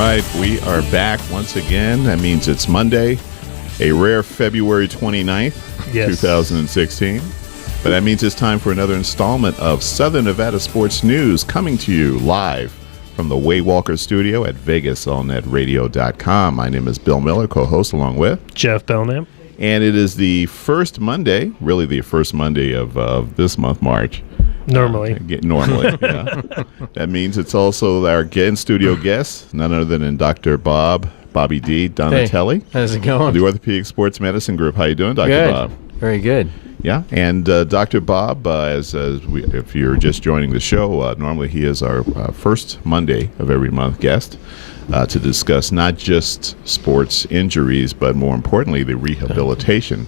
right, we are back once again. That means it's Monday, a rare February 29th, 2016. But that means it's time for another installment of Southern Nevada Sports News, coming to you live from the Way Walker studio at VegasAllNetRadio.com. My name is Bill Miller, co-host along with Jeff Belknap. And it is the first Monday, really the first Monday of this month, March. Normally. Yeah. That means it's also our in-studio guest, none other than Dr. Bobby D. Donatelli. Hey, how's it going? The Orthopedic Sports Medicine Group. How you doing, Dr. Good. Bob? Very good. Yeah, and Dr. Bob, if you're just joining the show, normally he is our first Monday of every month guest to discuss not just sports injuries, but more importantly, the rehabilitation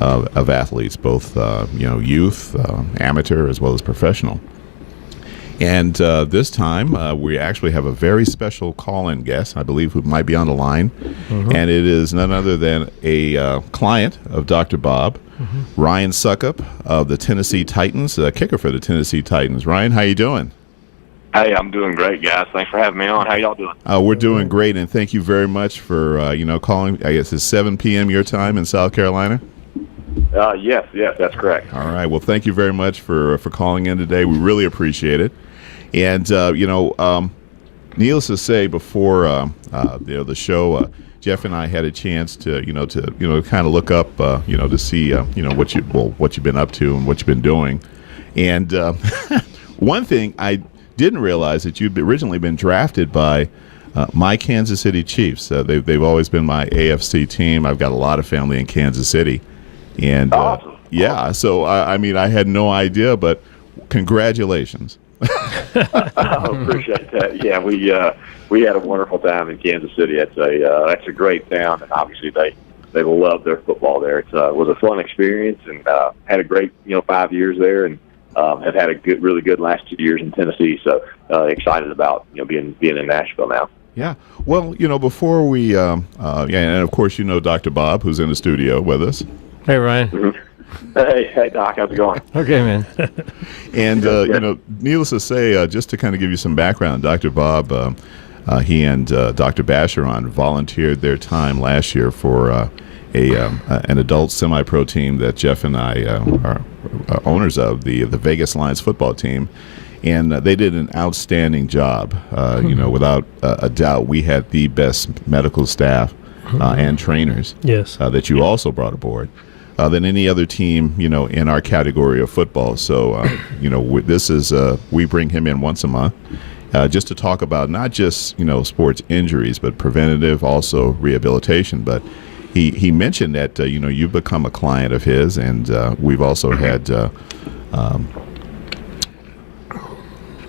of athletes, both youth, amateur, as well as professional. And this time, we actually have a very special call-in guest, I believe, who might be on the line. Mm-hmm. And it is none other than a client of Dr. Bob, Ryan Succop of the Tennessee Titans, kicker for the Tennessee Titans. Ryan, how you doing? Hey, I'm doing great, guys. Thanks for having me on. How y'all doing? We're doing great, and thank you very much for calling. I guess it's 7 p.m. your time in South Carolina. Yes, that's correct. All right. Well, thank you very much for calling in today. We really appreciate it. And needless to say, before the show, Jeff and I had a chance to kind of look up to see what you've been up to and what you've been doing. And one thing I didn't realize, that you'd originally been drafted by my Kansas City Chiefs. They've always been my AFC team. I've got a lot of family in Kansas City. And awesome. So I had no idea, but congratulations. I appreciate that. Yeah, we had a wonderful time in Kansas City. That's a great town, and obviously they love their football there. It was a fun experience, and had a great 5 years there, and have had a really good last 2 years in Tennessee. So excited about being in Nashville now. Yeah. Well, before we and of course Dr. Bob, who's in the studio with us. Hey, Ryan. Mm-hmm. Hey, Doc, how's it going? Okay, man. And, needless to say, just to kind of give you some background, Dr. Bob, he and Dr. Bacheron volunteered their time last year for an adult semi-pro team that Jeff and I are owners of, the Vegas Lions football team. And they did an outstanding job. Without a doubt, we had the best medical staff and trainers that you also brought aboard. Than any other team, in our category of football. So, this is we bring him in once a month, just to talk about not just sports injuries, but preventative, also rehabilitation. But he mentioned that you've become a client of his, and we've also had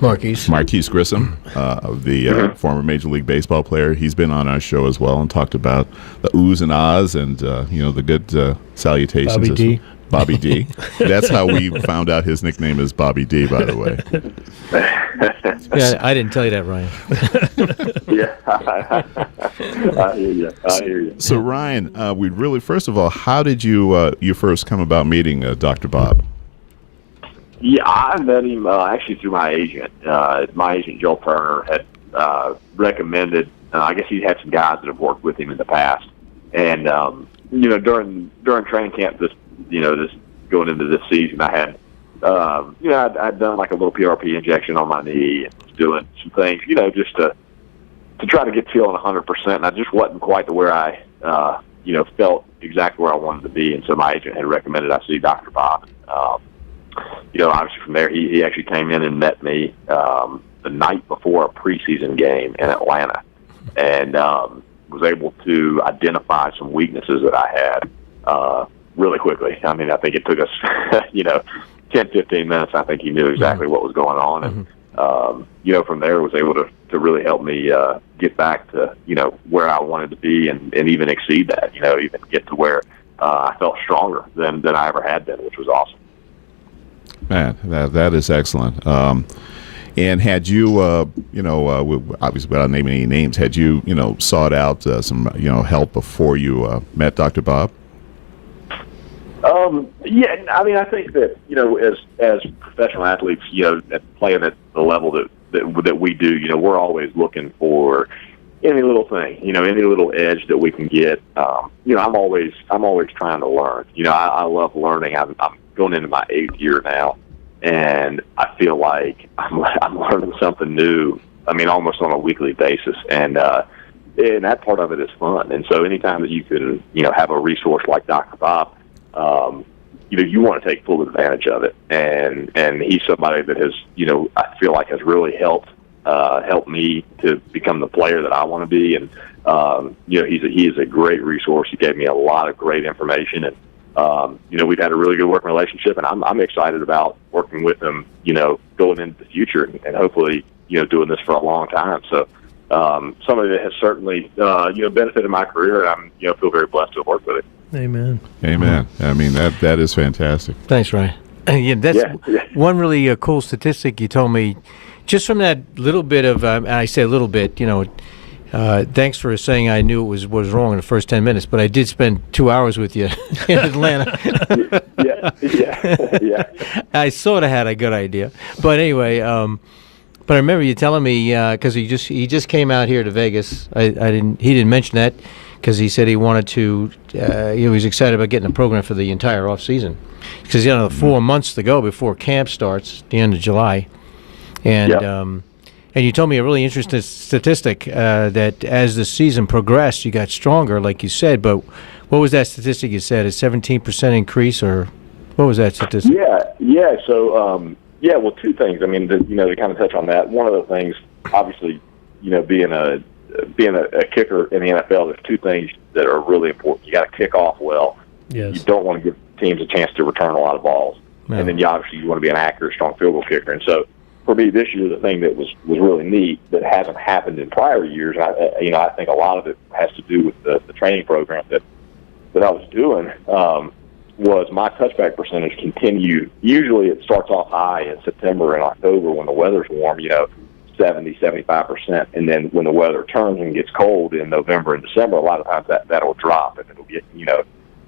Marquise Grissom, the former Major League Baseball player. He's been on our show as well and talked about the oohs and ahs and the good salutations. Bobby D. That's how we found out his nickname is Bobby D, by the way. Yeah, I didn't tell you that, Ryan. Yeah, I hear you. So Ryan, first of all, how did you first come about meeting Dr. Bob? Yeah, I met him actually through my agent. My agent, Joel Turner, had recommended. I guess he had some guys that have worked with him in the past, and during training camp, this going into this season, I had I'd done like a little PRP injection on my knee and was doing some things, just to try to get feeling 100%. And I just wasn't quite to where I felt exactly where I wanted to be, and so my agent had recommended I see Dr. Bob. Obviously from there, he actually came in and met me the night before a preseason game in Atlanta, and was able to identify some weaknesses that I had really quickly. I mean, I think it took us, 10, 15 minutes. I think he knew exactly what was going on, and from there was able to really help me get back to where I wanted to be, and even exceed that. Even get to where I felt stronger than I ever had been, which was awesome. Man, that is excellent. And had you, obviously without naming any names, had you, sought out some, help before you met Dr. Bob? Yeah, I mean, I think that as professional athletes, playing at the level that we do, we're always looking for any little thing, any little edge that we can get. I'm always trying to learn. I love learning. I'm going into my 8th year now, and I feel like I'm learning something new. I mean, almost on a weekly basis, and that part of it is fun. And so, anytime that you can, have a resource like Dr. Bob, you want to take full advantage of it. And he's somebody that has, I feel like has really helped me to become the player that I want to be. And he is a great resource. He gave me a lot of great information, and we've had a really good working relationship. And I'm excited about working with him, going into the future, and hopefully, doing this for a long time. So somebody that has certainly benefited my career, and I'm feel very blessed to have worked with it. Amen. Amen. I mean, that is fantastic. Thanks, Ryan. That's one really cool statistic you told me. Just from that little bit of, I say a little bit, thanks for saying I knew it was wrong in the first 10 minutes, but I did spend 2 hours with you in Atlanta. Yeah. I sort of had a good idea. But anyway, but I remember you telling me, because he just came out here to Vegas. He didn't mention that because he said he wanted to, he was excited about getting a program for the entire off season. Because, 4 months to go before camp starts, the end of July. And and you told me a really interesting statistic that as the season progressed, you got stronger, like you said. But what was that statistic you said? A 17% increase, or what was that statistic? Yeah. So, well, two things. I mean, to kind of touch on that. One of the things, obviously, being a kicker in the NFL, there's two things that are really important. You got to kick off well. Yes. You don't want to give teams a chance to return a lot of balls, and then you want to be an accurate, strong field goal kicker. And so, for me this year, the thing that was really neat that hasn't happened in prior years, and I think a lot of it has to do with the training program that I was doing, was my touchback percentage continued. Usually it starts off high in September and October when the weather's warm, 70, 75%. And then when the weather turns and gets cold in November and December, a lot of times that'll drop, and it'll get,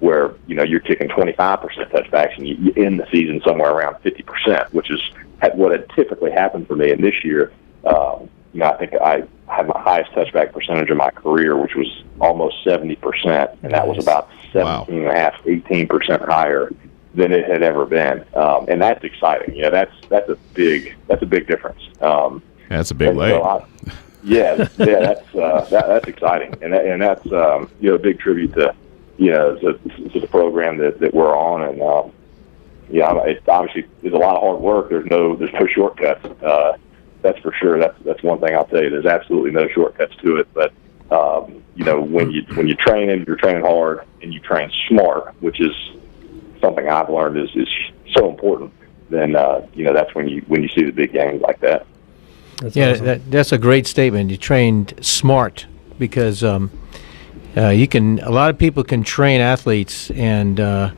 where, you're kicking 25% touchbacks and you end the season somewhere around 50%, which is what had typically happened for me. And this year, I think I had my highest touchback percentage of my career, which was almost 70%, and that was about 17.5%, 18% higher than it had ever been. And that's exciting. That's a big difference. That's a big lay. So that's exciting, and that's a big tribute to the program that we're on, and it obviously is a lot of hard work. There's no shortcuts. That's for sure. That's one thing I'll tell you. There's absolutely no shortcuts to it. But when you train, and you're training hard and you train smart, which is something I've learned is so important. Then that's when you see the big games like that. That's awesome. That's a great statement. You trained smart, because a lot of people can train athletes and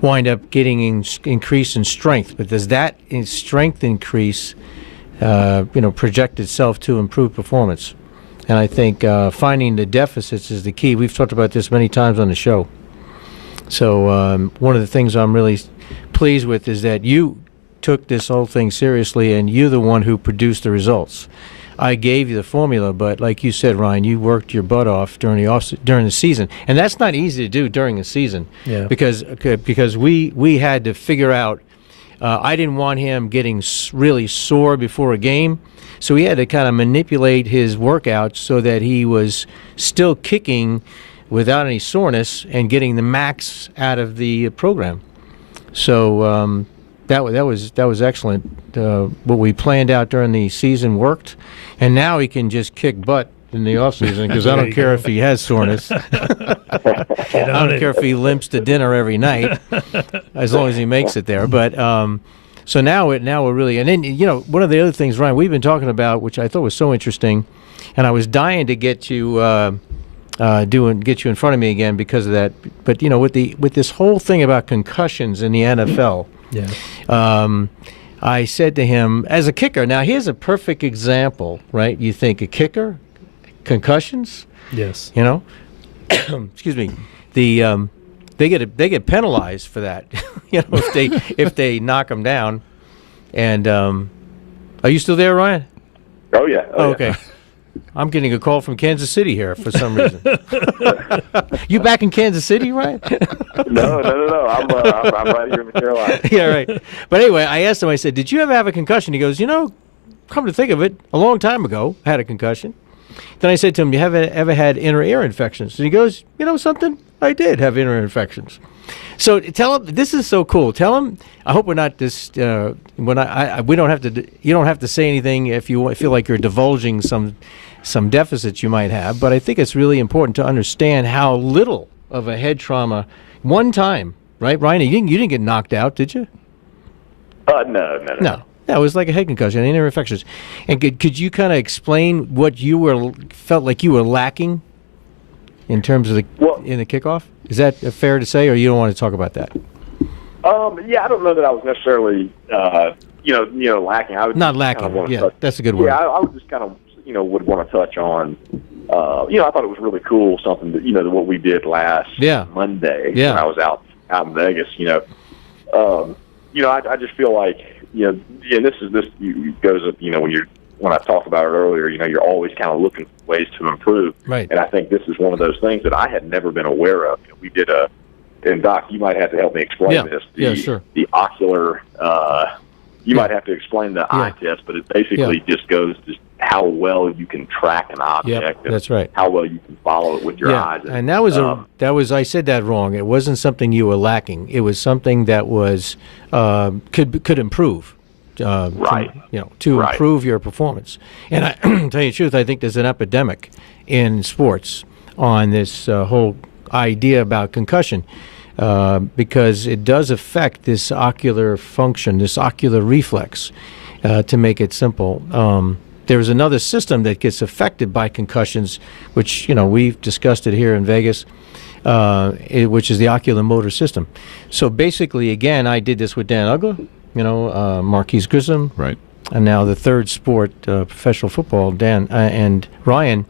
wind up getting increase in strength, but does that strength increase project itself to improve performance? And I think finding the deficits is the key. We've talked about this many times on the show. So one of the things I'm really pleased with is that you took this whole thing seriously, and you're the one who produced the results. I gave you the formula, but like you said, Ryan, you worked your butt off during the season, and that's not easy to do during the season. Yeah. Because we had to figure out. I didn't want him getting really sore before a game, so we had to kind of manipulate his workouts so that he was still kicking without any soreness and getting the max out of the program. So that was excellent. What we planned out during the season worked, and now he can just kick butt in the off season, because I don't care if he has soreness. I don't care if he limps to dinner every night, as long as he makes it there. But so now we're really, and then one of the other things, Ryan, we've been talking about, which I thought was so interesting, and I was dying to get you get you in front of me again because of that. But with this whole thing about concussions in the NFL. Yeah. I said to him, as a kicker, now here's a perfect example, right? You think a kicker, concussions? Yes. Excuse me. They get penalized for that. if they knock them down. And are you still there, Ryan? Oh yeah. Okay. I'm getting a call from Kansas City here for some reason. You back in Kansas City, Ryan? No. I'm right here in the Carolinas. Yeah, right. But anyway, I asked him, I said, did you ever have a concussion? He goes, come to think of it, a long time ago, I had a concussion. Then I said to him, you ever had inner ear infections? And he goes, you know something? I did have inner infections. So tell him, this is so cool. Tell him, I hope we're not this, we don't have to, you don't have to say anything if you feel like you're divulging some deficits you might have, but I think it's really important to understand how little of a head trauma, one time, right, Ryan? You didn't get knocked out, did you? No. No, it was like a head concussion, inner infections. And could you kind of explain what you felt like you were lacking in terms of in the kickoff? Is that fair to say, or you don't want to talk about that? Yeah, I don't know that I was necessarily, lacking. I would Not just lacking. kinda wanna Yeah, touch, that's a good word. Yeah, I would just kind of, would want to touch on, I thought it was really cool, something that, what we did last Monday when I was out in Vegas, I just feel like, and this goes up, when I talked about it earlier, you're always kind of looking for ways to improve. Right. And I think this is one of those things that I had never been aware of. We did and Doc, you might have to help me explain this. Sure. The ocular, you might have to explain the eye test, but it basically just goes to how well you can track an object. That's right. How well you can follow it with your eyes. And that was I said that wrong. It wasn't something you were lacking. It was something that was could improve. Right. To improve your performance. And I tell you the truth, I think there's an epidemic in sports on this whole idea about concussion because it does affect this ocular function, this ocular reflex. To make it simple, there's another system that gets affected by concussions, which we've discussed it here in Vegas, which is the oculomotor system. So basically, again, I did this with Dan Ugla, Marquise Grissom, Right. and now the third sport, professional football, Dan and Ryan.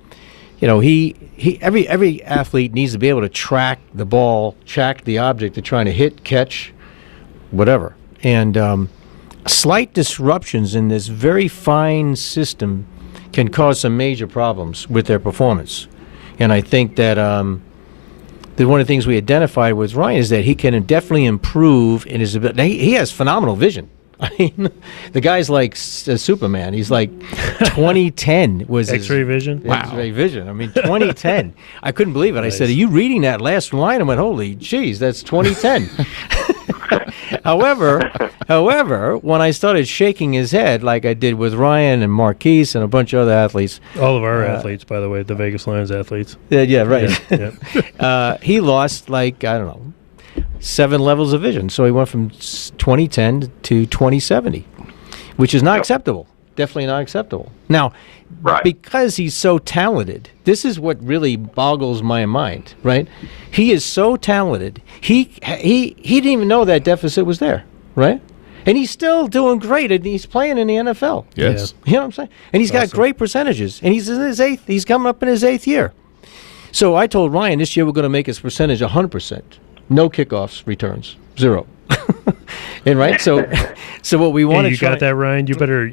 Every athlete needs to be able to track the ball, track the object they're trying to hit, catch, whatever. And slight disruptions in this very fine system can cause some major problems with their performance. And I think that one of the things we identified with Ryan is that he can definitely improve in his ability. He has phenomenal vision. I mean, the guy's like Superman. He's like 2010 was X-ray vision. Wow. X-ray vision. I mean, 2010. I couldn't believe it. Nice. I said, "Are you reading that last line?" I went, "Holy jeez, that's 2010." However, when I started shaking his head like I did with Ryan and Marquise and a bunch of other athletes, All of our athletes, by the way, the Vegas Lions athletes. yeah, right. Yeah. He lost 7 levels of vision. So he went from 2010 to 2070, which is not acceptable. Definitely not acceptable. Now, because he's so talented, this is what really boggles my mind, right? He is so talented. He didn't even know that deficit was there, right? And he's still doing great, and he's playing in the NFL. Yes. You know what I'm saying? And he's got great percentages, and he's in his 8th. He's coming up in his 8th year. So I told Ryan this year we're going to make his percentage 100%. No kickoffs returns, 0. And so what we want to you try. got that, Ryan? You better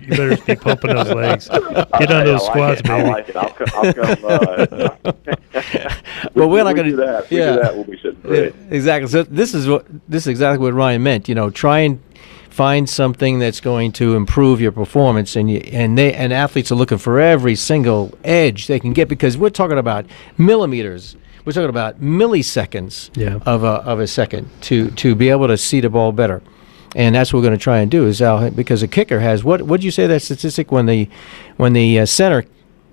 be pumping those legs. Get on those squats, baby. I like it. I'll come. Well, we're not going to do that. We do that when we sit in bed. Exactly. So this is exactly what Ryan meant. Try and find something that's going to improve your performance, and athletes are looking for every single edge they can get because we're talking about millimeters. We're talking about milliseconds of a second to be able to see the ball better, and that's what we're going to try and do. Because a kicker has what did you say that statistic when the center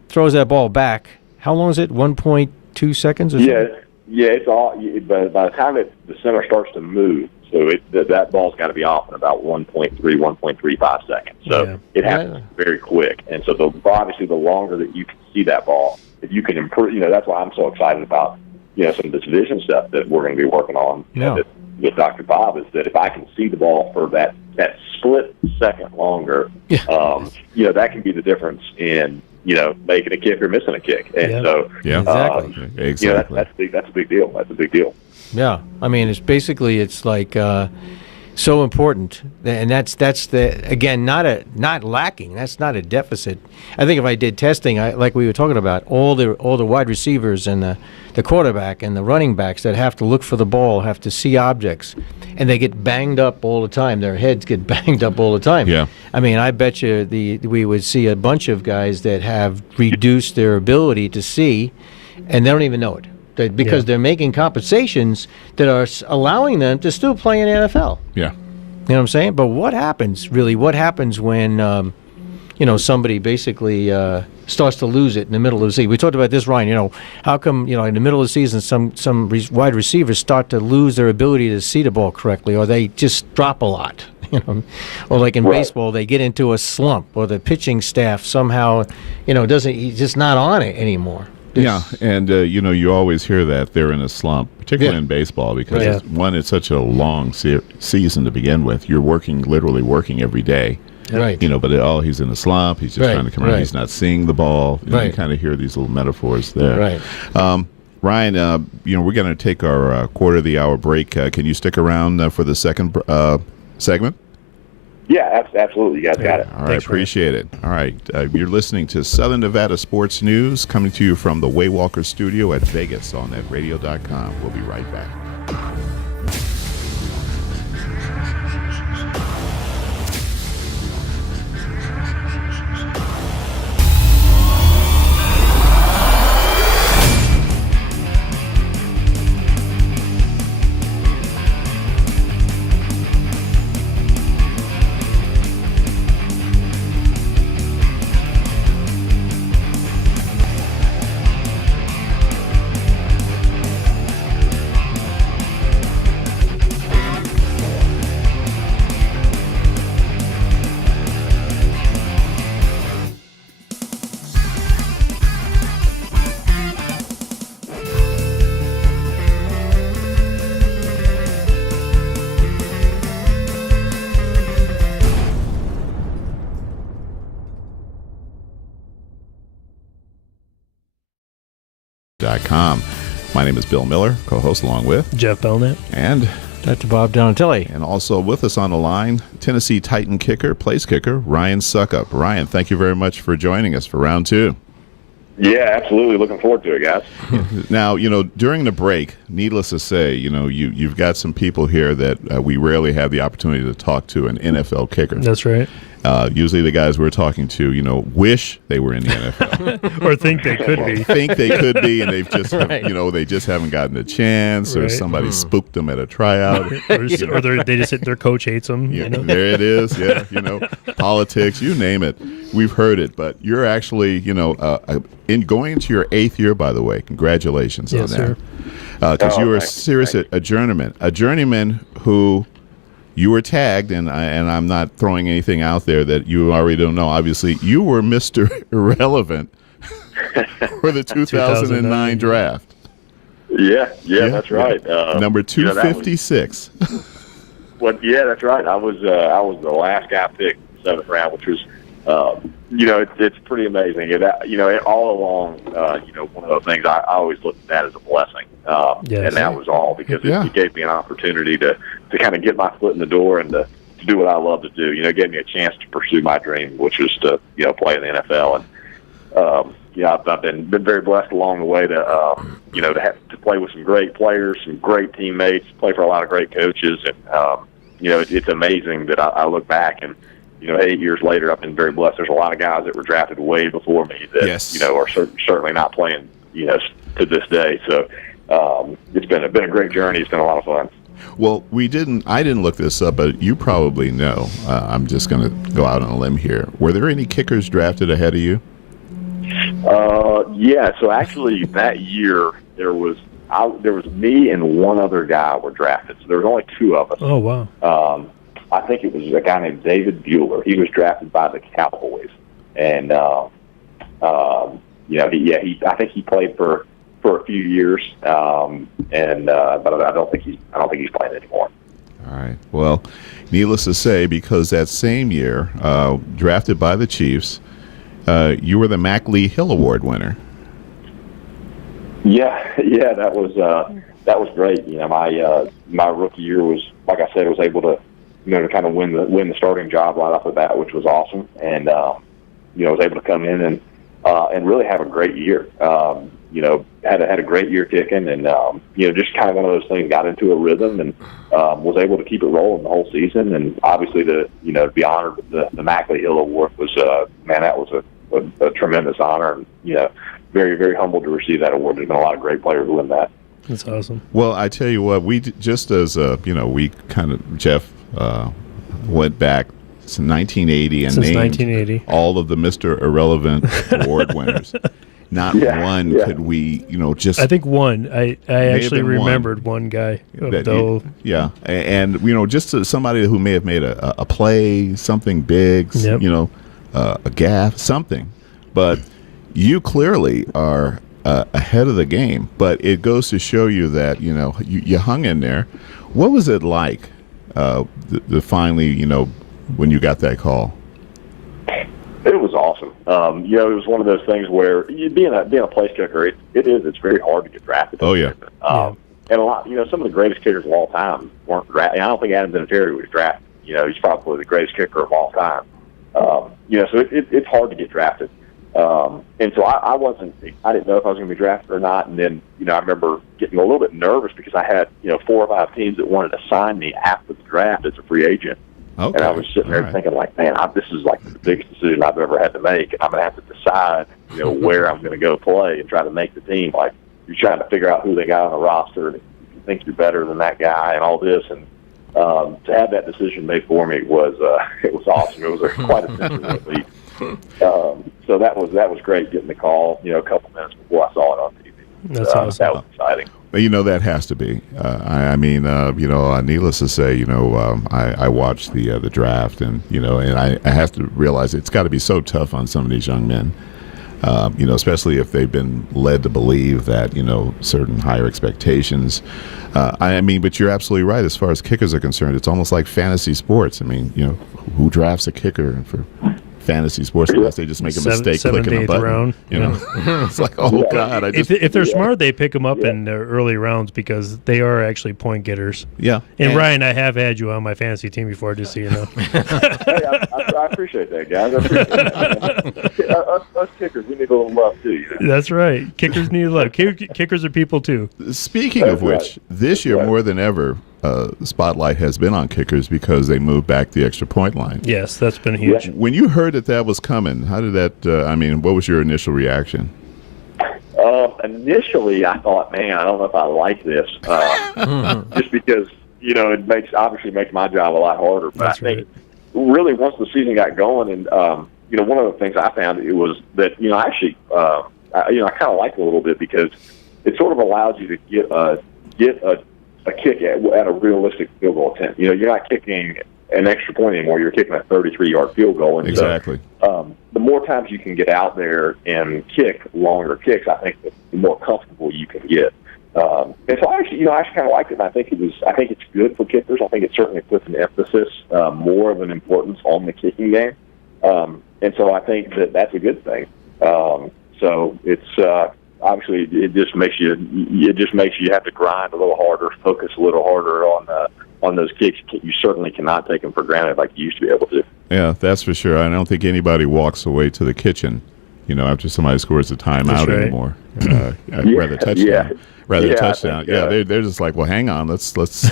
throws that ball back? How long is it? 1.2 seconds or something? Yeah. It's all. By the time the center starts to move, so that ball's got to be off in about 1.35 seconds. So it happens very quick, and so obviously the longer that you can see that ball, if you can improve, that's why I'm so excited about, some of this vision stuff that we're going to be working on with Dr. Bob, is that if I can see the ball for that split second longer, that can be the difference in, making a kick or missing a kick. And so, exactly. That's a big deal. That's a big deal. Yeah. I mean, it's like, So important, and that's the again not lacking. That's not a deficit. I think if I did testing, like we were talking about, all the wide receivers and the quarterback and the running backs that have to look for the ball, have to see objects, and they get banged up all the time. Their heads get banged up all the time. Yeah. I mean, I bet you we would see a bunch of guys that have reduced their ability to see, and they don't even know it. Because they're making compensations that are allowing them to still play in the NFL. Yeah. You know what I'm saying? But what happens, really? What happens when, somebody basically starts to lose it in the middle of the season? We talked about this, Ryan. How come, in the middle of the season, some wide receivers start to lose their ability to see the ball correctly, or they just drop a lot? Or like in baseball, they get into a slump, or the pitching staff somehow, he's just not on it anymore. Yeah, and you always hear that they're in a slump, particularly in baseball, because it's such a long season to begin with. You're literally working every day, right? But he's in a slump. He's just trying to come around. He's not seeing the ball. You kind of hear these little metaphors there, right? Ryan, we're going to take our quarter of the hour break. Can you stick around for the second segment? Yeah, absolutely. You guys got it. All right, appreciate it. All right, you're listening to Southern Nevada Sports News, coming to you from the Waywalker Studio at VegasOnNetRadio.com. We'll be right back. .com. My name is Bill Miller, co-host along with Jeff Belknap and Dr. Bob Donatelli. And also with us on the line, Tennessee Titan place kicker, Ryan Succop. Ryan, thank you very much for joining us for round two. Yeah, absolutely. Looking forward to it, guys. Now, during the break, needless to say, you've got some people here that we rarely have the opportunity to talk to, an NFL kicker. That's right. Usually the guys we're talking to, wish they were in the NFL. Or think they could be. Think they could be, and they've just, they just haven't gotten a chance, or somebody spooked them at a tryout. or they just their coach hates them. Yeah, there it is. Yeah, politics, you name it. We've heard it, but you're actually, in going into your 8th year, by the way. Congratulations on that. Because you were a journeyman who. You were tagged, and I'm not throwing anything out there that you already don't know. Obviously, you were Mr. Irrelevant for the 2009 draft. Yeah, that's right. Number 256. That's right. I was the last guy picked in the 7th round, which was, it's pretty amazing. All along, one of those things I always looked at that as a blessing. And that was all because it gave me an opportunity to kind of get my foot in the door and to do what I love to do. It gave me a chance to pursue my dream, which was to play in the NFL. And I've been very blessed along the way to to play with some great players, some great teammates, play for a lot of great coaches, and it's amazing that I look back and 8 years later, I've been very blessed. There's a lot of guys that were drafted way before me that are certainly not playing to this day. So it's been a great journey. It's been a lot of fun. Well, I didn't look this up, but you probably know. I'm just going to go out on a limb here. Were there any kickers drafted ahead of you? Yeah. So actually, that year there was me and one other guy were drafted. So there was only 2 of us. Oh wow. I think it was a guy named David Bueller. He was drafted by the Cowboys, and I think he played for a few years, but I don't think he's playing anymore. All right. Well, needless to say, because that same year, drafted by the Chiefs, you were the Mac Lee Hill Award winner. Yeah, that was great. My rookie year was, like I said, was able to to kind of win the starting job right off the bat, which was awesome. And was able to come in and really have a great year. Had a great year kicking, and just kind of one of those things. Got into a rhythm and was able to keep it rolling the whole season. And obviously, to be honored with the Mackley Hill Award was that was a tremendous honor. And very, very humbled to receive that award. There's been a lot of great players who win that. That's awesome. Well, I tell you what, just as we kind of Jeff went back since 1980 and Since named 1980. all of the Mr. Irrelevant award winners. Not one could we, just. I think one. I actually been one. remembered one guy. Yeah, and just somebody who may have made a play, something big, Yep. a gaff, something. But you clearly are ahead of the game. But it goes to show you that you hung in there. What was it like? The finally, when you got that call? It was awesome. It was one of those things where being a place kicker, it's very hard to get drafted. Oh yeah. And a lot, some of the greatest kickers of all time weren't drafted. I don't think Adam Vinatieri was drafted. He's probably the greatest kicker of all time. So it's hard to get drafted. And so I didn't know if I was going to be drafted or not. And then, I remember getting a little bit nervous because I had, 4 or 5 teams that wanted to sign me after the draft as a free agent. Okay. And I was sitting there thinking, like, man, this is like the biggest decision I've ever had to make. I'm going to have to decide, where I'm going to go play and try to make the team. Like, you're trying to figure out who they got on the roster, and if you think you're better than that guy, and all this. And to have that decision made for me was awesome. It was quite a sense of relief. So that was great getting the call. A couple minutes before I saw it on TV. That's awesome. That was exciting. That has to be. Needless to say, I watched the draft, and and I have to realize it's got to be so tough on some of these young men, especially if they've been led to believe that certain higher expectations. But you're absolutely right as far as kickers are concerned. It's almost like fantasy sports. Who drafts a kicker for fantasy sports unless they just make a mistake clicking a button. Round. It's like, oh God! If they're smart, they pick them up in their early rounds because they are actually point getters. Yeah. And Ryan, I have had you on my fantasy team before, just so you know. Hey, I appreciate that, guys. I appreciate that. Us kickers, we need a little love too. That's right. Kickers need love. Kickers are people too. Speaking of which, this year more than ever, spotlight has been on kickers because they moved back the extra point line. Yes, that's been huge. When you heard that was coming, how did that? What was your initial reaction? Initially, I thought, man, I don't know if I like this, just because it obviously makes my job a lot harder. But That's I think really once the season got going, and one of the things I found it was that I kind of liked it a little bit because it sort of allows you to get a kick at a realistic field goal attempt. You're not kicking an extra point anymore. You're kicking a 33-yard field goal. And exactly. So, the more times you can get out there and kick longer kicks, I think the more comfortable you can get. And so I actually kind of liked it. And I think it's good for kickers. I think it certainly puts an emphasis, more of an importance on the kicking game. And so I think that's a good thing. So it's obviously it just makes you have to grind a little harder, focus a little harder on those kicks. You certainly cannot take them for granted like you used to be able to. Yeah, that's for sure. I don't think anybody walks away to the kitchen, after somebody scores a timeout anymore. Rather touchdown. Touchdown. Yeah, they're just like, well, hang on, let's let's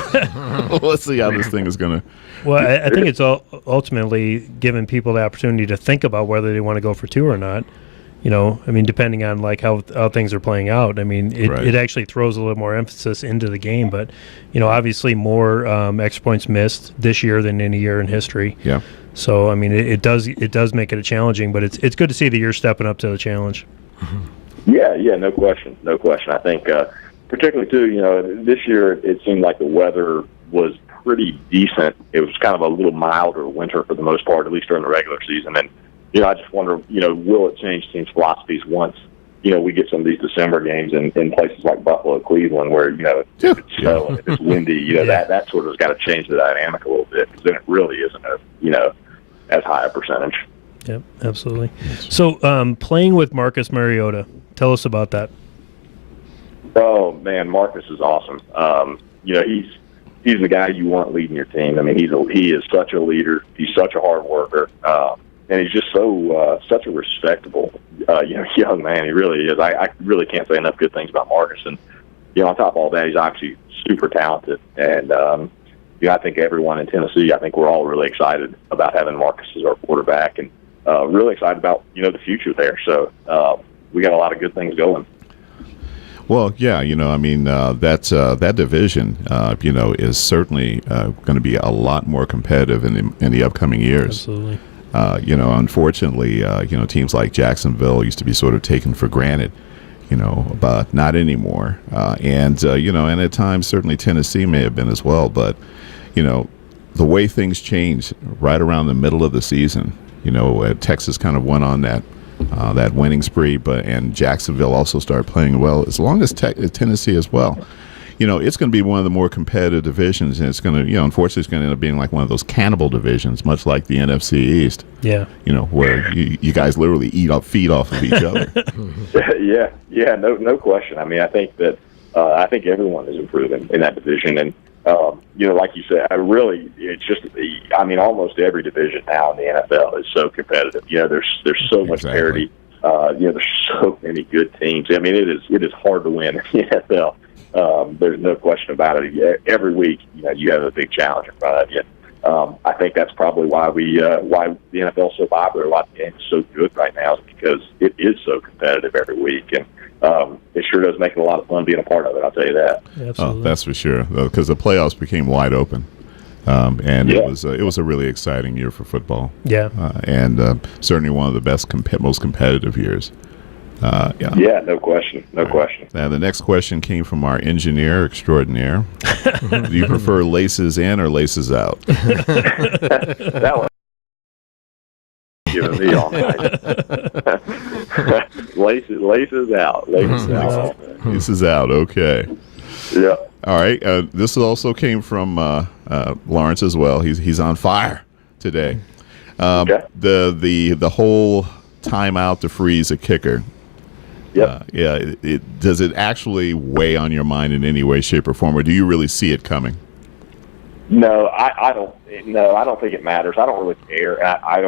see how this thing is going to. Well, I think it's ultimately giving people the opportunity to think about whether they want to go for 2 or not. Depending on like how things are playing out. It actually throws a little more emphasis into the game. But, obviously more extra points missed this year than any year in history. Yeah. So, it does make it challenging, but it's good to see that you're stepping up to the challenge. Yeah, no question. I think particularly too, this year it seemed like the weather was pretty decent. It was kind of a little milder winter for the most part, at least during the regular season. And I just wonder, will it change teams' philosophies once, we get some of these December games in places like Buffalo, Cleveland, where, if it's snow and if it's windy, that sort of has got to change the dynamic a little bit because then it really isn't as high a percentage. Yep, absolutely. So playing with Marcus Mariota, tell us about that. Oh, man, Marcus is awesome. he's the guy you want leading your team. I mean, he is such a leader. He's such a hard worker, and he's just such a respectable young man. He really is. I really can't say enough good things about Marcus. And on top of all that, he's obviously super talented. And I think everyone in Tennessee, I think we're all really excited about having Marcus as our quarterback, and really excited about the future there. So we got a lot of good things going. Well, yeah, I mean, that division, is certainly going to be a lot more competitive in the upcoming years. Absolutely. Unfortunately, teams like Jacksonville used to be sort of taken for granted, but not anymore. And at times certainly Tennessee may have been as well. But, the way things changed right around the middle of the season, Texas kind of went on that winning spree, and Jacksonville also started playing well, as long as Tennessee as well. It's going to be one of the more competitive divisions, and it's going to, unfortunately, it's going to end up being like one of those cannibal divisions, much like the NFC East. Yeah. Where you guys literally feed off of each other. Yeah, no question. I mean, I think that everyone is improving in that division, and like you said, it's just, almost every division now in the NFL is so competitive. There's so much parity. There's so many good teams. I mean, it is hard to win in the NFL. There's no question about it. Every week, you have a big challenge in front of you. I think that's probably why the NFL is so popular. Why the game is so good right now is because it is so competitive every week, and it sure does make it a lot of fun being a part of it. I'll tell you that. Absolutely. Oh, that's for sure. Because the playoffs became wide open, and it was a really exciting year for football. Yeah, and certainly one of the best, most competitive years. Yeah, no question. Now, the next question came from our engineer extraordinaire. Do you prefer laces in or laces out? That was giving me all night. laces out. Laces out, okay. Yeah. All right. This also came from Lawrence as well. He's on fire today. Okay. The whole timeout to freeze a kicker. Yep. Does it actually weigh on your mind in any way, shape, or form, or do you really see it coming? No, I don't. No, I don't think it matters. I don't really care. I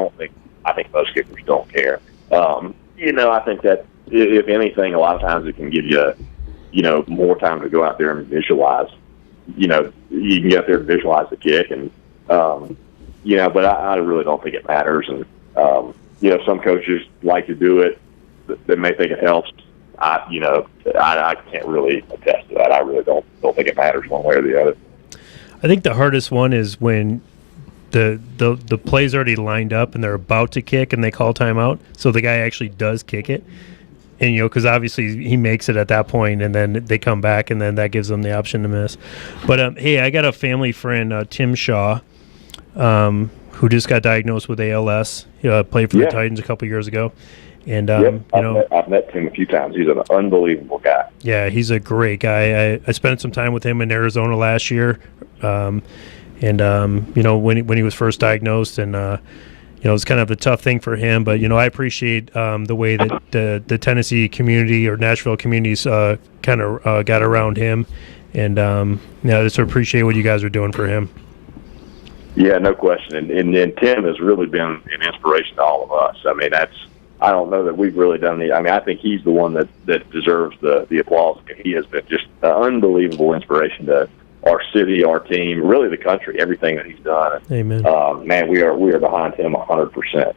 think most kickers don't care. I think that if anything, a lot of times it can give you, more time to go out there and visualize. You can get out there and visualize the kick, and but I really don't think it matters. And some coaches like to do it. They may think it helps. I can't really attest to that. I really don't think it matters one way or the other. I think the hardest one is when the play's already lined up and they're about to kick and they call timeout, so the guy actually does kick it, and because obviously he makes it at that point, and then they come back, and then that gives them the option to miss. But hey, I got a family friend, Tim Shaw, who just got diagnosed with ALS. He played for the Titans a couple years ago. And I've met Tim a few times. He's an unbelievable guy. Yeah, he's a great guy. I spent some time with him in Arizona last year, when he was first diagnosed, and it was kind of a tough thing for him. But I appreciate the way that the Tennessee community or Nashville communities kind of got around him, and I just appreciate what you guys are doing for him. Yeah, no question. And Tim has really been an inspiration to all of us. I mean, I don't know that we've really done I think he's the one that deserves the applause. He has been just an unbelievable inspiration to our city, our team, really the country, everything that he's done. Amen. Man, we are behind him 100%. All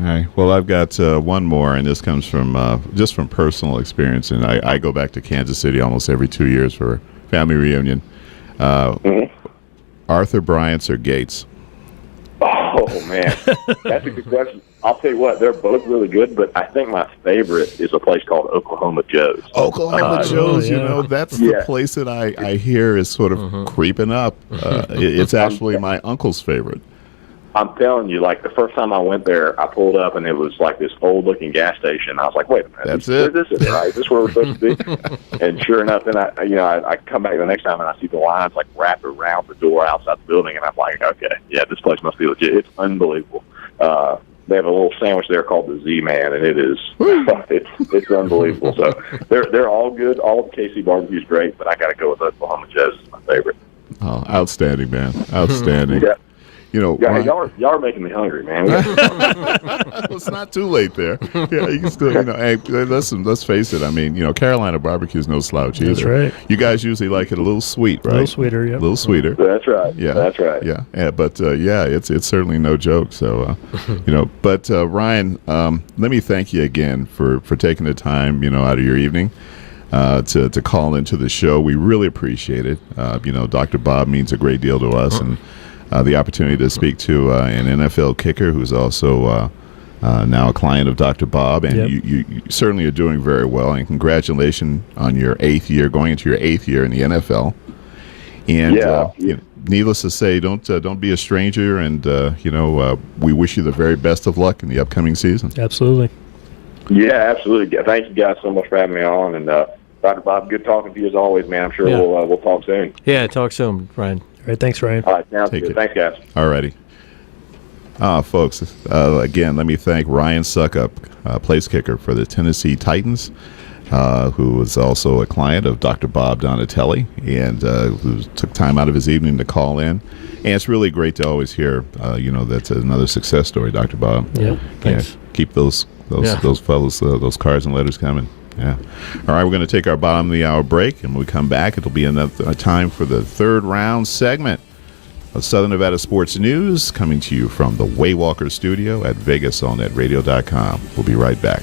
right. Well, I've got one more, and this comes from just from personal experience. And I go back to Kansas City almost every 2 years for a family reunion. Arthur Bryant's or Gates? Oh, man. That's a good question. I'll tell you what, they're both really good, but I think my favorite is a place called Oklahoma Joe's. Oklahoma Joe's, that's the Yeah. place that I hear is sort of creeping up. It's actually my uncle's favorite. I'm telling you, like, the first time I went there, I pulled up, and it was like this old-looking gas station. I was like, wait a minute. That's it. This is right. Is this where we're supposed to be? And sure enough, then I come back the next time, and I see the lines, like, wrapped around the door outside the building, and I'm like, okay, yeah, this place must be legit. It's unbelievable. They have a little sandwich there called the Z-Man, and it is it's unbelievable. So they're all good. All of KC Barbecue's great, but I got to go with Oklahoma Joe's. It's my favorite. Oh, outstanding, man. Outstanding. Yeah. You know, Yeah, Ryan- y'all are making me hungry, man. it's not too late there. Yeah, you can still, hey, listen, let's face it. I mean, Carolina barbecue is no slouch either. That's right. You guys usually like it a little sweet, right? A little sweeter, yeah. A little sweeter. That's right. Yeah, That's right. Yeah, but it's certainly no joke. So, but Ryan, let me thank you again for taking the time, out of your evening. To call into the show. We really appreciate it. Dr. Bob means a great deal to us, and the opportunity to speak to an NFL kicker who's also now a client of Dr. Bob, and Yep. you certainly are doing very well, and congratulations on your 8th year, going into your 8th year in the NFL. And needless to say, don't be a stranger, and we wish you the very best of luck in the upcoming season. Absolutely. Yeah, absolutely. Thank you guys so much for having me on, and Dr. Bob, good talking to you as always, man. I'm sure we'll talk soon. Yeah, talk soon, Ryan. All right, thanks, Ryan. All right, sounds Take good. it. Thanks, guys. Alrighty. Folks, again, let me thank Ryan Suckup, place kicker for the Tennessee Titans, who is also a client of Dr. Bob Donatelli, and who took time out of his evening to call in. And it's really great to always hear, that's another success story, Dr. Bob. Yeah, thanks. Yeah, keep those fellows, those cards and letters coming. Yeah. All right, we're going to take our bottom of the hour break, and when we come back, it'll be another time for the third round segment of Southern Nevada Sports News, coming to you from the Waywalker Studio at VegasOnNetRadio.com. We'll be right back.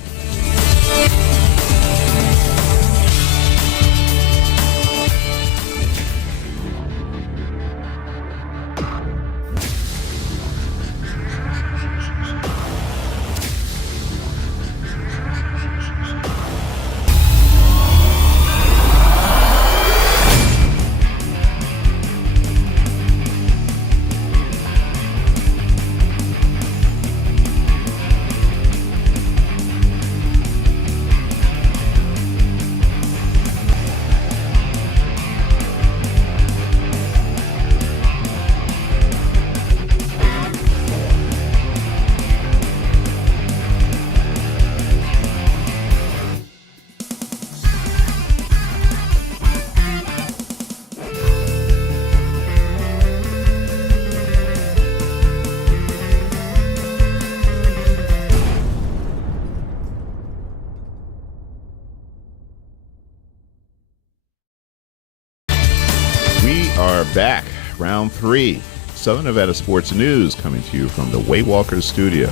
We are back. Round 3. Southern Nevada Sports News coming to you from the Waywalker Studio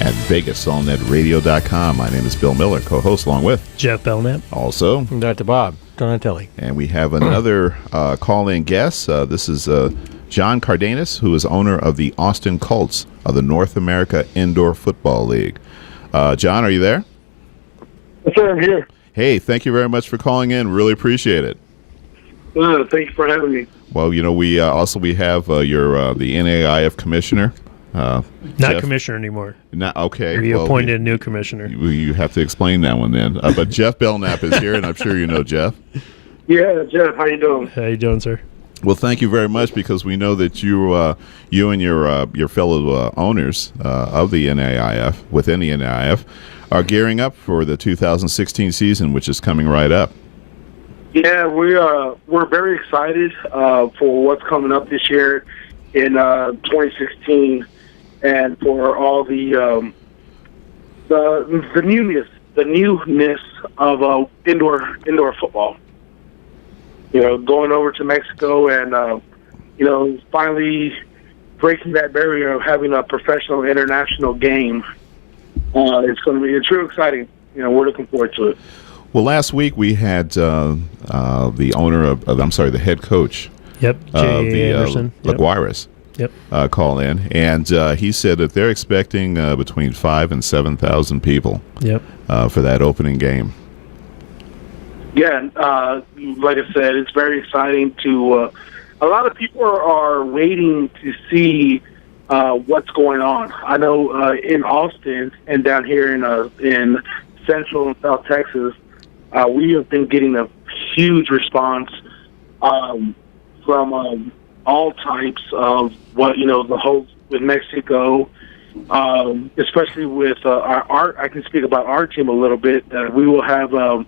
at VegasOnNetRadio.com. My name is Bill Miller, co-host along with Jeff Belknap. also. Dr. Bob Donatelli. And we have another call-in guest. This is John Cardenas, who is owner of the Austin Colts of the North America Indoor Football League. John, are you there? Yes, sir, I'm here. Hey, thank you very much for calling in. Really appreciate it. Thank you for having me. Well, we have your the NAIF commissioner. Not Jeff. commissioner anymore. Okay. Or you well, appointed a new commissioner. You have to explain that one then. But Jeff Belknap is here, and I'm sure you know Jeff. Yeah, Jeff, how you doing? How you doing, sir? Well, thank you very much, because we know that you and your fellow owners of the NAIF, within the NAIF, are gearing up for the 2016 season, which is coming right up. Yeah, we're very excited for what's coming up this year in 2016, and for all the newness of indoor football. Going over to Mexico and finally breaking that barrier of having a professional international game. It's real exciting. We're looking forward to it. Well, last week we had the head coach Yep. of Jay the Anderson. Yep. Laguarez call in, and he said that they're expecting between 5,000 and 7,000 people Yep. For that opening game. Yeah, like I said, it's very exciting to. A lot of people are waiting to see what's going on. I know in Austin and down here in Central and South Texas, we have been getting a huge response from all types of the host with Mexico, especially with our. I can speak about our team a little bit. We will have a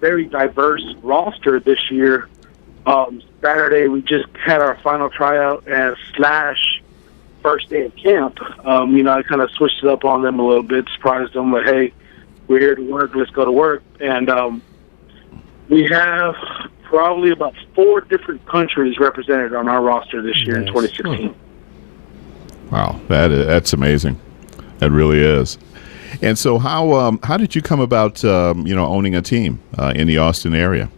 very diverse roster this year Saturday we just had our final tryout and / first day of camp. I kind of switched it up on them a little bit, surprised them like, hey, we're here to work, let's go to work. And we have probably about 4 different countries represented on our roster this year in 2016. Wow, that's amazing. That really is. And so, how did you come about owning a team in the Austin area?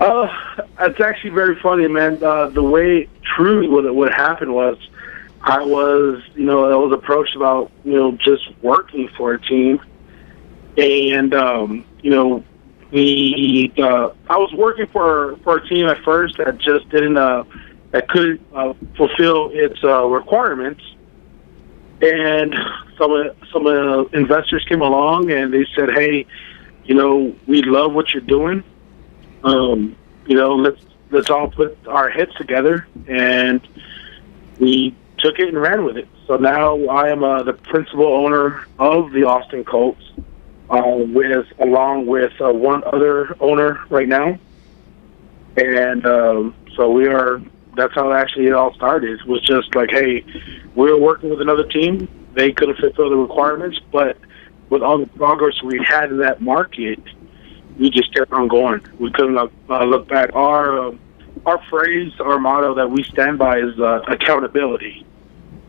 It's actually very funny, man. The way truly what happened was, I was approached about just working for a team, and I was working for a team at first that just didn't that couldn't fulfill its requirements. And some investors came along and they said, "Hey, we love what you're doing. Let's all put our heads together." And we took it and ran with it. So now I am the principal owner of the Austin Colts, along with one other owner right now. And so that's how actually it all started. It was just like, hey, we were working with another team. They couldn't fulfill the requirements, but with all the progress we had in that market, we just kept on going. We couldn't look back. Our phrase, our motto that we stand by is accountability.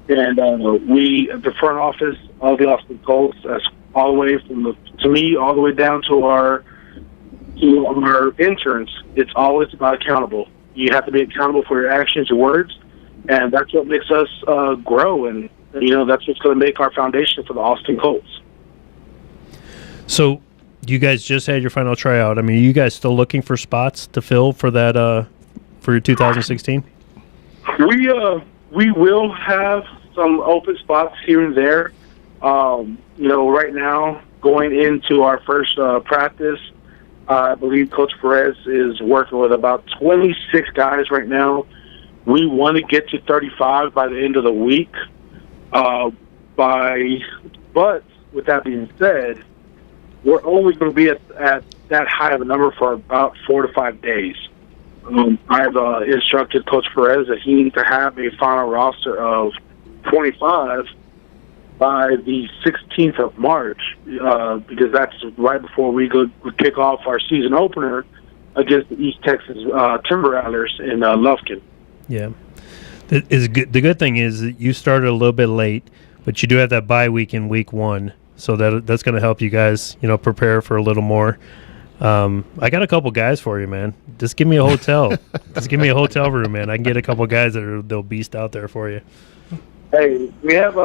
And we, the front office of the Austin Colts, all the way all the way down to our interns, it's always about accountable. You have to be accountable for your actions, your words, and that's what makes us grow. And that's what's going to make our foundation for the Austin Colts. So, you guys just had your final tryout. I mean, are you guys still looking for spots to fill for that for your 2016? We will have some open spots here and there. Right now, going into our first practice, I believe Coach Perez is working with about 26 guys right now. We want to get to 35 by the end of the week. But with that being said, we're only going to be at that high of a number for about 4 to 5 days. I've instructed Coach Perez that he needs to have a final roster of 25 by the 16th of March, because that's right before we kick off our season opener against the East Texas Timber Rattlers in Lufkin. Yeah. The good thing is that you started a little bit late, but you do have that bye week in week 1, so that's going to help you guys, prepare for a little more. I got a couple guys for you, man. Just give me a hotel. Just give me a hotel room, man. I can get a couple guys they'll beast out there for you. Hey, we have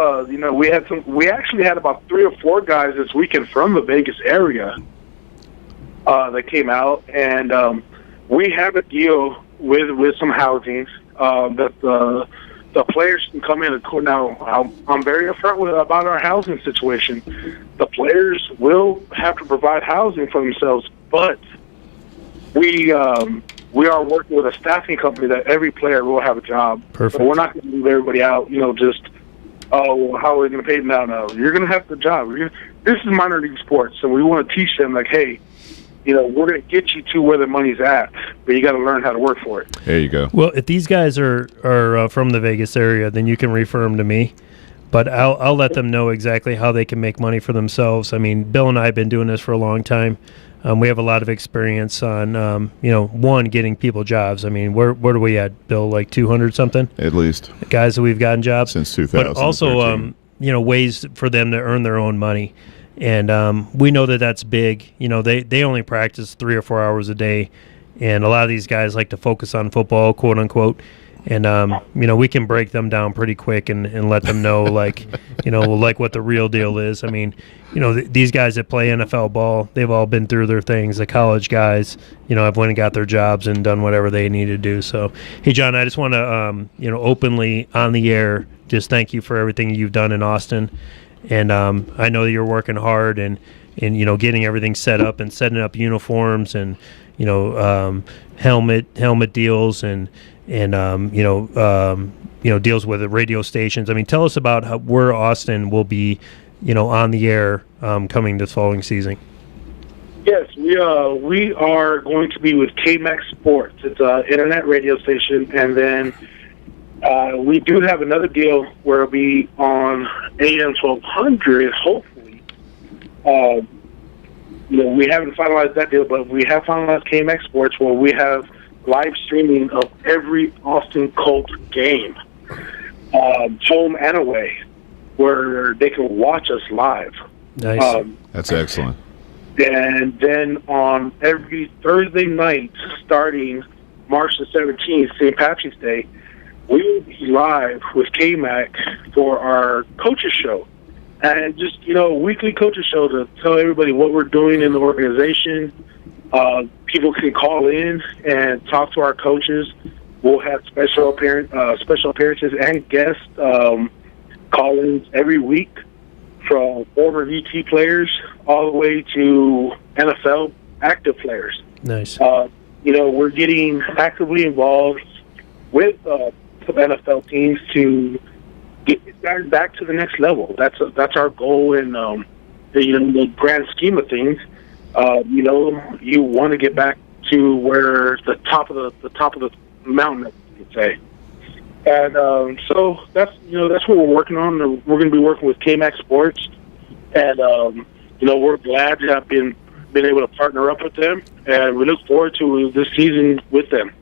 we actually had about 3 or 4 guys this weekend from the Vegas area that came out, and we have a deal with some housing that the players can come in. Now, I'm very upfront about our housing situation. The players will have to provide housing for themselves, but we are working with a staffing company that every player will have a job. Perfect. So we're not going to move everybody out, how are we going to pay them now? No, you're going to have the job. This is minor league sports, so we want to teach them, like, hey, we're going to get you to where the money's at, but you got to learn how to work for it. There you go. Well, if these guys are from the Vegas area, then you can refer them to me. But I'll let them know exactly how they can make money for themselves. I mean, Bill and I have been doing this for a long time. We have a lot of experience on, getting people jobs. I mean, where are we at, Bill? Like 200 something? At least. Guys that we've gotten jobs? Since 2013. But also, ways for them to earn their own money. And we know that that's big. They only practice 3 or 4 hours a day. And a lot of these guys like to focus on football, quote unquote. And, we can break them down pretty quick and let them know, like what the real deal is. I mean, these guys that play NFL ball, they've all been through their things. The college guys, have went and got their jobs and done whatever they need to do. So, hey, John, I just want to, openly on the air, just thank you for everything you've done in Austin. And I know that you're working hard and getting everything set up and setting up uniforms and, helmet deals and deals with the radio stations. I mean, tell us about where Austin will be, on the air coming this following season. Yes, we we are going to be with KMAX Sports. It's an internet radio station, and then we do have another deal where it'll be on AM 1200. Hopefully, we haven't finalized that deal, but we have finalized KMAX Sports, where we have live streaming of every Austin Colts game, home and away, where they can watch us live. Nice. That's excellent. And then on every Thursday night, starting March the 17th, St. Patrick's Day, we will be live with KMAC for our coaches show. And just, a weekly coaches show to tell everybody what we're doing in the organization. People can call in and talk to our coaches. We'll have special appearances and guest call-ins every week, from former VT players all the way to NFL active players. Nice. We're getting actively involved with some NFL teams to get guys back to the next level. That's our goal in the grand scheme of things. You want to get back to where the top of the mountain, you could say. And so that's what we're working on. We're going to be working with KMAX Sports, and we're glad to have been able to partner up with them, and we look forward to this season with them.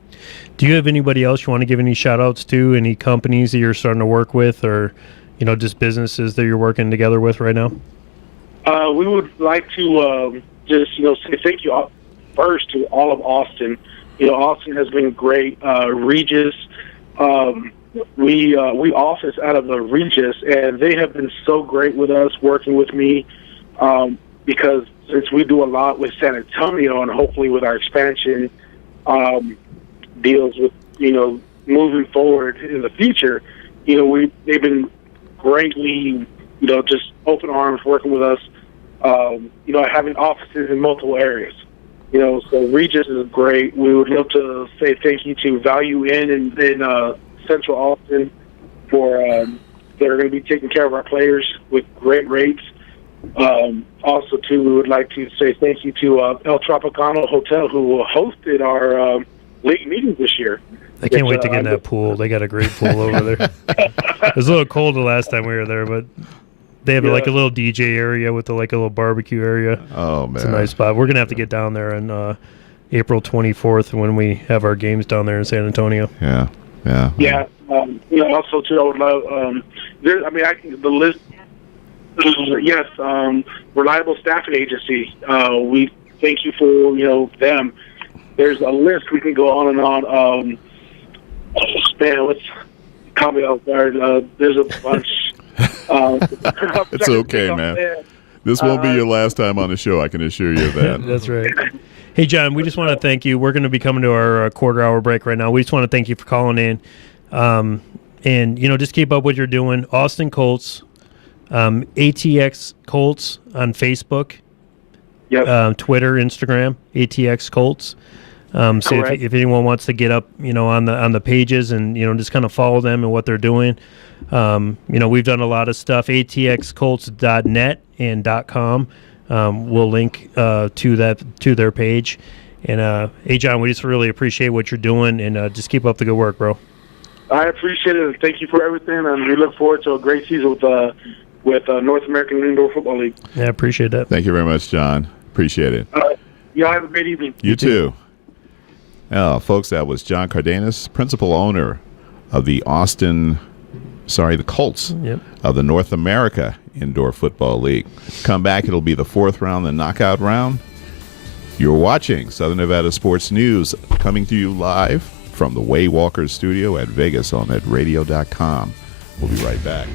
Do you have anybody else you want to give any shout-outs to? Any companies that you're starting to work with, or just businesses that you're working together with right now? We would like to just say thank you first to all of Austin. Austin has been great. Regis. We office out of the Regis, and they have been so great with us, working with me, because since we do a lot with San Antonio, and hopefully with our expansion deals with moving forward in the future, they've been greatly just open arms working with us, having offices in multiple areas. So Regis is great. We would love to say thank you to Value Inn in Central Austin for they're going to be taking care of our players with great rates. Also, too, we would like to say thank you to El Tropicano Hotel, who hosted our league meetings this year. I can't wait to get in that pool. They got a great pool over there. It was a little cold the last time we were there, but they have like a little DJ area with a little barbecue area. Oh, man. It's a nice spot. We're going to have to get down there on April 24th when we have our games down there in San Antonio. Yeah. Yeah. Also, too, I would love, the list, yes, Reliable Staffing Agency. We thank you for, them. There's a list we can go on and on. Man, let's call me off guard. There's a bunch. It's okay, man. This won't be your last time on the show, I can assure you of that. That's right. Hey, John, we just want to thank you. We're going to be coming to our quarter-hour break right now. We just want to thank you for calling in. And, just keep up what you're doing. Austin Colts, ATX Colts on Facebook, Twitter, Instagram, ATX Colts. So if anyone wants to get up, on the pages and, just kind of follow them and what they're doing. We've done a lot of stuff, atxcolts.net and .com. We'll link to their page. And hey, John, we just really appreciate what you're doing, and just keep up the good work, bro. I appreciate it, and thank you for everything. And we look forward to a great season with North American Indoor Football League. Yeah, I appreciate that. Thank you very much, John. Appreciate it. Y'all have a great evening. You too. Folks, that was John Cardenas, principal owner of the Colts of the North America Indoor Football League. Come back, it'll be the fourth round, the knockout round. You're watching Southern Nevada Sports News, coming to you live from the Way Walker studio at VegasOnNetRadio.com. We'll be right back.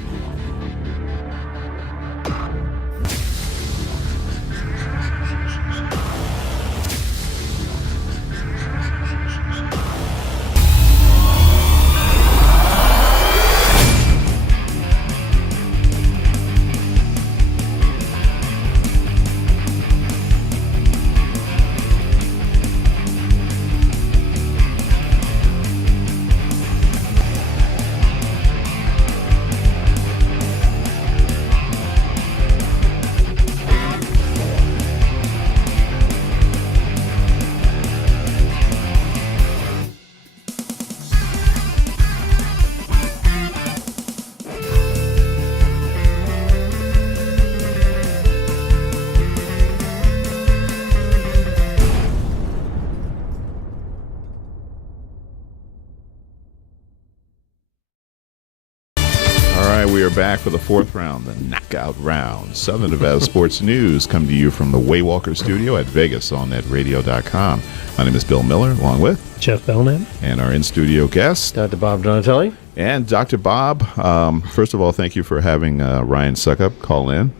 back for the fourth round, the knockout round. Southern Nevada Sports News come to you from the Waywalker studio at VegasOnNetRadio.com. My name is Bill Miller, along with Jeff Belknap, and our in-studio guest, Dr. Bob Donatelli. And Dr. Bob, first of all, thank you for having Ryan Succop call in,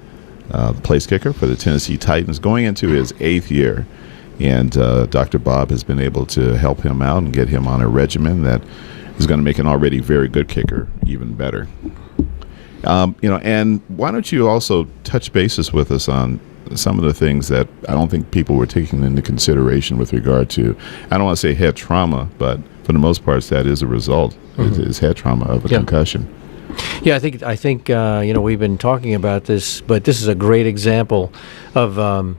the place kicker for the Tennessee Titans, going into his 8th year. And Dr. Bob has been able to help him out and get him on a regimen that is going to make an already very good kicker even better. And why don't you also touch bases with us on some of the things that I don't think people were taking into consideration with regard to, I don't want to say head trauma, but for the most part, that is a result, is head trauma of a concussion. Yeah, I think we've been talking about this, but this is a great example of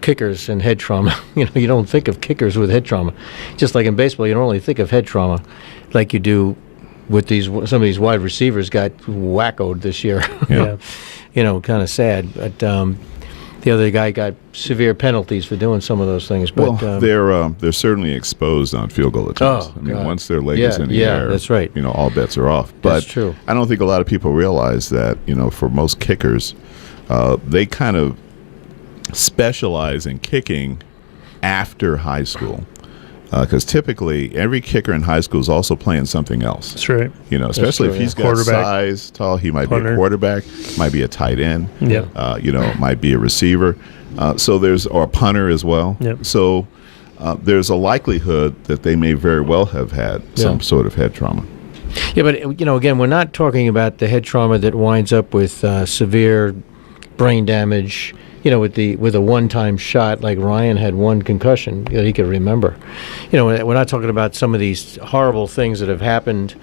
kickers and head trauma. You don't think of kickers with head trauma. Just like in baseball, you don't really think of head trauma like you do with some of these wide receivers got wackoed this year. Yeah. Kind of sad. But the other guy got severe penalties for doing some of those things. But, well, they're certainly exposed on field goal attempts. God. Once their leg is in the air, that's right. All bets are off. But that's true. I don't think a lot of people realize that, for most kickers, they kind of specialize in kicking after high school. Because typically, every kicker in high school is also playing something else. That's right. Especially if he's got size, tall, he might be a quarterback, might be a tight end, might be a receiver. Or a punter as well. Yep. So there's a likelihood that they may very well have had some sort of head trauma. Yeah, but again, we're not talking about the head trauma that winds up with severe brain damage. With a one-time shot, like Ryan had one concussion that he could remember. We're not talking about some of these horrible things that have happened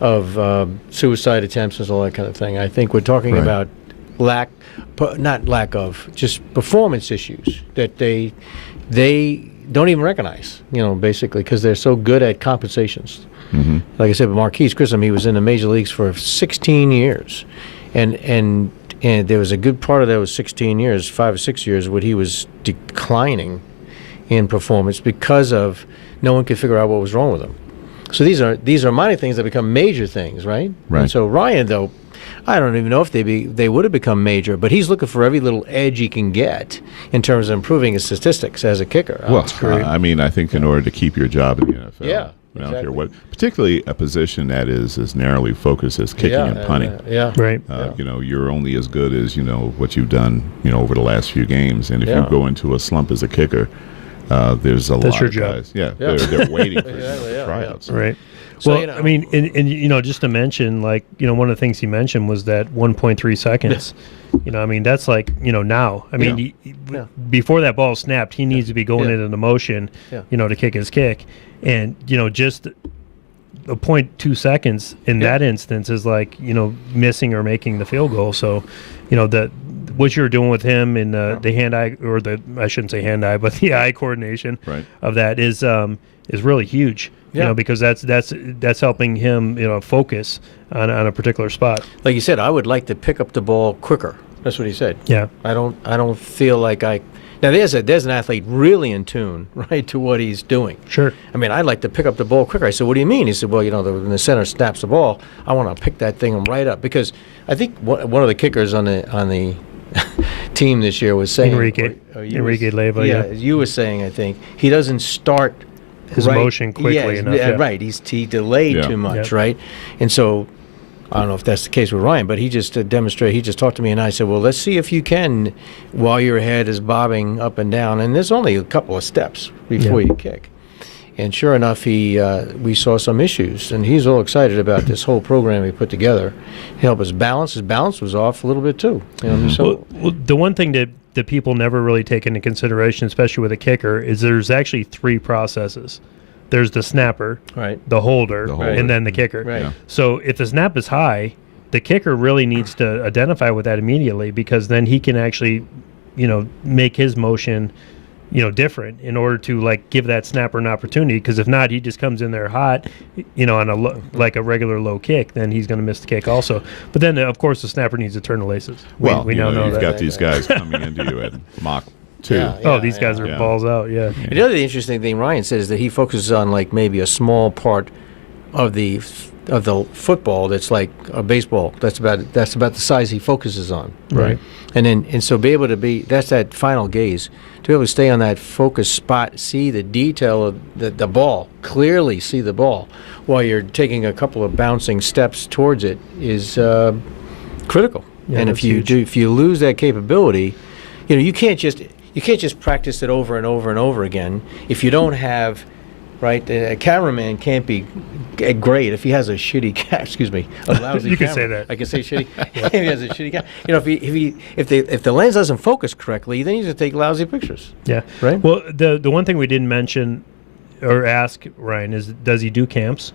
of suicide attempts and all that kind of thing. I think we're talking about just performance issues that they don't even recognize, basically, because they're so good at compensations. Mm-hmm. Like I said, with Marquise Grissom, he was in the major leagues for 16 years. And there was a good part of those 16 years, 5 or 6 years, where he was declining in performance because of no one could figure out what was wrong with him. So these are minor things that become major things, right? Right. And so Ryan, though, I don't even know if they would have become major, but he's looking for every little edge he can get in terms of improving his statistics as a kicker. I think in order to keep your job in the NFL. Yeah. I don't care what, particularly a position that is as narrowly focused as kicking and punting. Right. You're only as good as what you've done over the last few games, and if you go into a slump as a kicker, there's a lot of guys. They're waiting for tryouts. Right. Well, and just to mention, one of the things he mentioned was that 1.3 seconds. That's now. Before that ball snapped, he needs to be going into the motion, to kick his kick. And, just a 0.2 seconds in that instance is missing or making the field goal. So, what you're doing with him in the hand-eye, or I shouldn't say hand-eye, but the eye coordination of that is really huge. Because that's helping him, focus on a particular spot. Like you said, I would like to pick up the ball quicker. That's what he said. Yeah. I don't feel like now there's an athlete really in tune, right, to what he's doing. Sure. I'd like to pick up the ball quicker. I said, what do you mean? He said, well, when the center snaps the ball, I want to pick that thing right up, because I think one of the kickers on the team this year was saying Enrique Leyva. Yeah, you were saying, I think he doesn't start his motion quickly enough. Yeah. Right. He delayed too much, right? And so I don't know if that's the case with Ryan, but he just demonstrated. He just talked to me, and I said, well, let's see if you can, while your head is bobbing up and down, and there's only a couple of steps before you kick. And sure enough, we saw some issues, and he's all excited about this whole program we put together to help us balance. His balance was off a little bit too. Well, the one thing that people never really take into consideration, especially with a kicker, is there's actually 3 processes. There's the snapper, the holder, and then the kicker. Right. Yeah. So if the snap is high, the kicker really needs to identify with that immediately, because then he can actually, make his motion, different in order to give that snapper an opportunity. Because if not, he just comes in there hot, on a regular low kick, then he's going to miss the kick also. But then of course the snapper needs to turn the laces. We now know you've that. got these guys coming into you at Mach 2. These guys are balls out. Yeah. And the other interesting thing Ryan said is that he focuses on maybe a small part of the the football that's like a baseball. That's about the size he focuses on. Right. And so be able to that's that final gaze. To be able to stay on that focus spot, see the detail of the ball, clearly see the ball while you're taking a couple of bouncing steps towards it is critical. Yeah, and that's huge. if you lose that capability, you can't just practice it over and over and over again if you don't have. Right, a cameraman can't be great if he has a shitty a lousy You can camera. say that. I can say shitty. If he has a shitty camera, if the lens doesn't focus correctly, then you just take lousy pictures. Yeah. Right. Well, the one thing we didn't mention or ask Ryan is, does he do camps?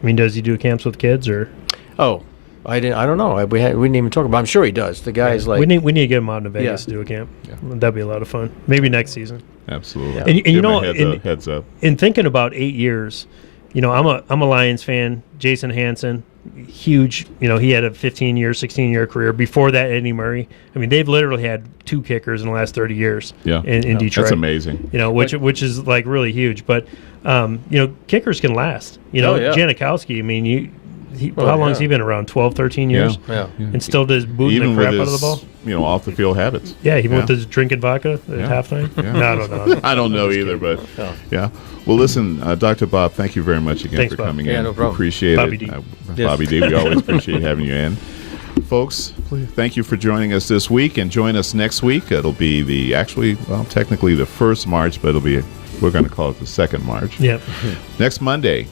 I mean, does he do camps with kids or? Oh, I don't know. We didn't even talk about. I'm sure he does. The guy's like we need to get him out to Vegas Yeah. to do a camp. That'd be a lot of fun. Maybe next season. Absolutely. And you Give know, him a heads up. In thinking about 8 years, I'm a Lions fan. Jason Hansen, huge. He had a 15-year, 16-year career. Before that, Eddie Murray. I mean, they've literally had 2 kickers in the last 30 years. Yeah. In Detroit. That's amazing. Which is like really huge. But kickers can last. Oh, yeah. Janikowski. I mean, how long has he been around? 12, 13 years. Yeah. And still does booting Even the crap with out his, of the ball. off the field habits. Yeah, even Yeah. with his drinking vodka at halftime. Yeah. No, I don't know. I don't know either, but yeah. Well, listen, Dr. Bob, thank you very much again Thanks, for Bob. coming Yeah, in. no problem. Appreciate Bobby it. D. Yes. Bobby D, we always appreciate having you in. Folks, thank you for joining us this week, and join us next week. It'll be technically the 1st March, but we're going to call it the 2nd March. Yep. Next Monday,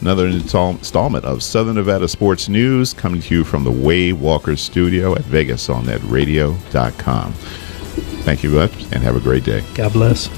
another installment of Southern Nevada Sports News coming to you from the Way Walker Studio at VegasOnNetRadio.com. Thank you much, and have a great day. God bless.